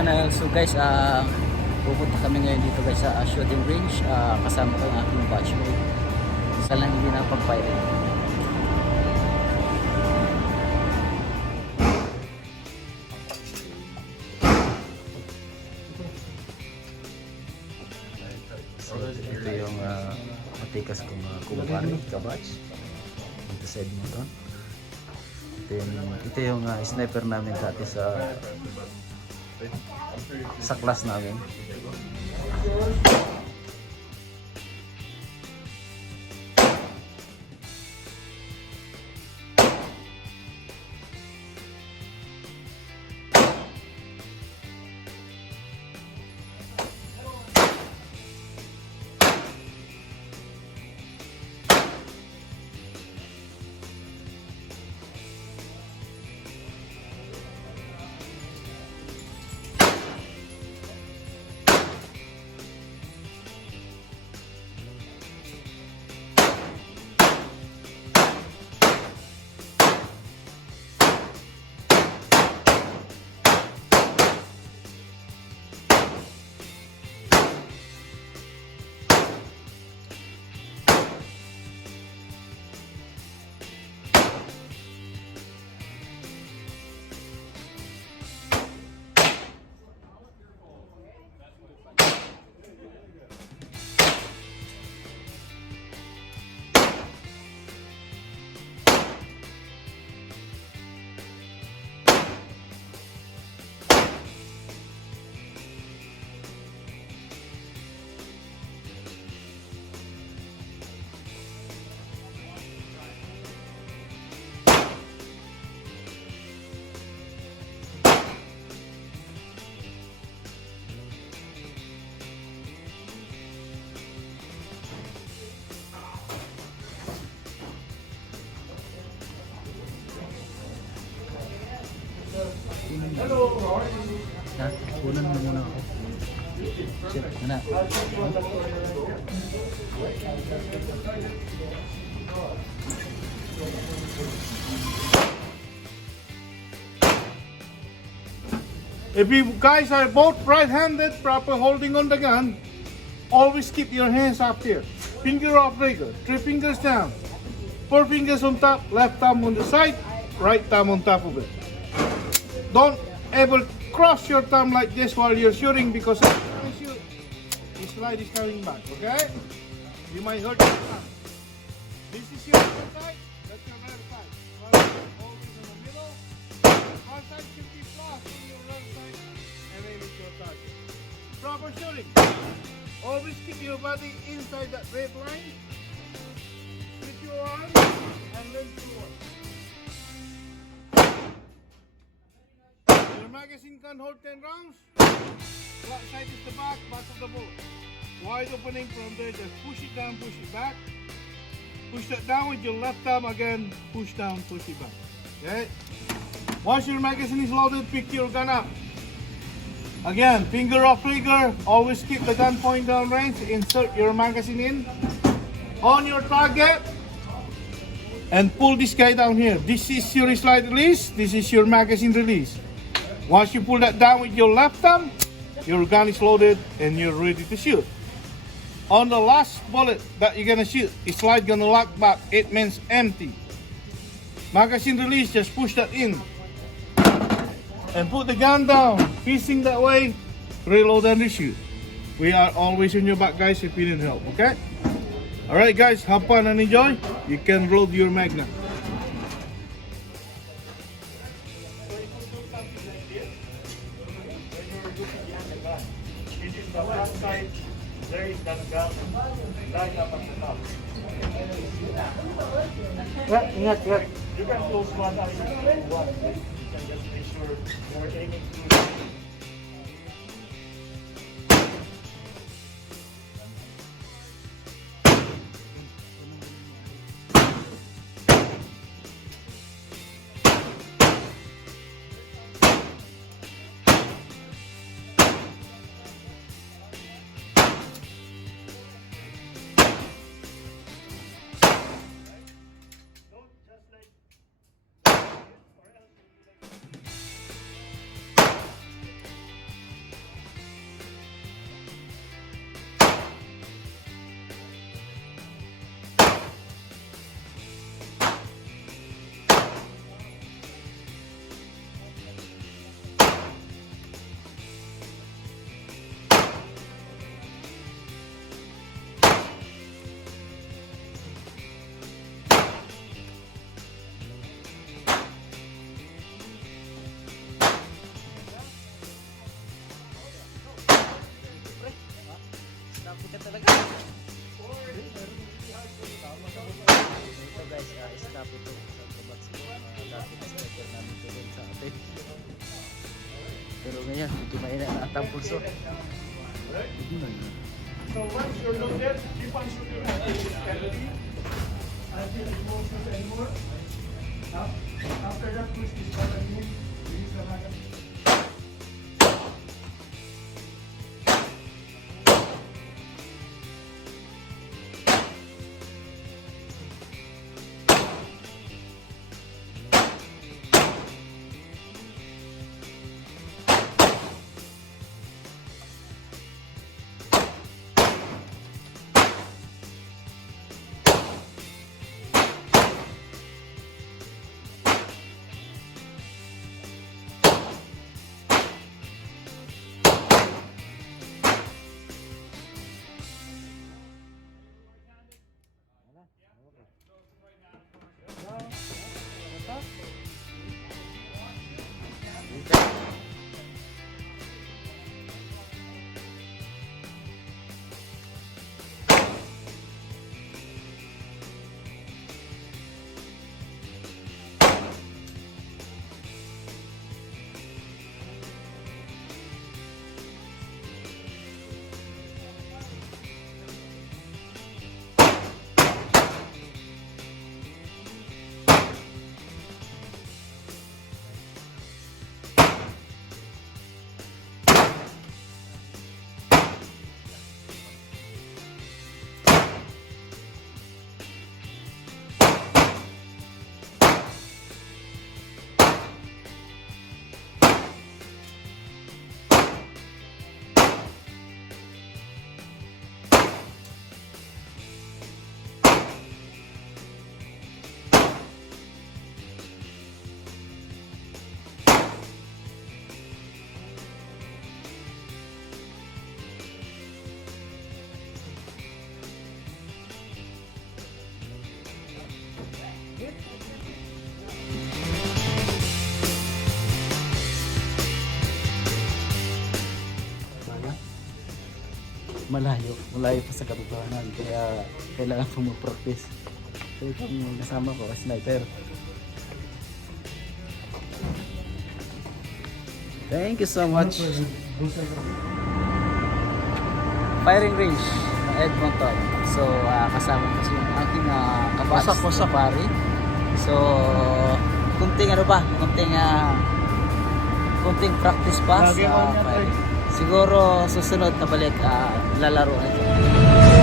channel. So guys, pupunta kami ngayon dito guys sa shooting range. Kasama ko ang aking batchmate. Isa lang hindi na pag-pirate. So ito yung matikas kong kumpare, kabatch. Dito sa Edmonton. Ito yung sniper namin dati sa class namin. Hello, how are you? Ha? Kunan mo muna ako. Shit, na. If you guys are both right-handed, proper holding on the gun, always keep your hands up here. Finger off trigger, 3 fingers down. 4 fingers on top, left thumb on the side, right thumb on top of it. Don't ever cross your thumb like this while you're shooting because every time you shoot, the slide is coming back, okay? You might hurt your thumb. This is your left side, that's your left side. Always in the middle. One side should be flush on your left side and aim at your target. Proper shooting. Always keep your body inside that red line. Split your arms and lean forward. Your magazine can hold 10 rounds. Flat side is the back of the bullet. Wide opening from there, just push it down, push it back. Push that down with your left thumb again, push down, push it back. Okay? Once your magazine is loaded, pick your gun up. Again, finger off trigger, always keep the gun point down range, insert your magazine in. On your target, and pull this guy down here. This is your slide release, this is your magazine release. Once you pull that down with your left thumb, your gun is loaded and you're ready to shoot. On the last bullet that you're gonna shoot, the slide gonna lock back. It means empty. Magazine release, just push that in. And put the gun down, facing that way, reload and reshoot. We are always in your back guys if you need help, okay? Alright guys, have fun and enjoy. You can load your mag now. The left side, there is that gun, right up at the top. Ingat. You can close one eye if you want. You can just make sure you're aiming to matapos ito sa kabat siguro. Dati na striker namin ito doon sa atin. Pero ngayon, medyo mahina na at ang pulso. So once you're loaded, keep on shooting until it's empty, until it won't shoot anymore. After that, push this button in, release the magazine. Malayo pa sa katotohanan, kaya kailangan pong mag-practice. So itong kasama ko, sniper. Thank you so much. Firing range ng Edmonton. So kasama ko yung aking kapas na pari. So kunting kunting practice pa sa firing. Siguro susunod na balik lalaro nito.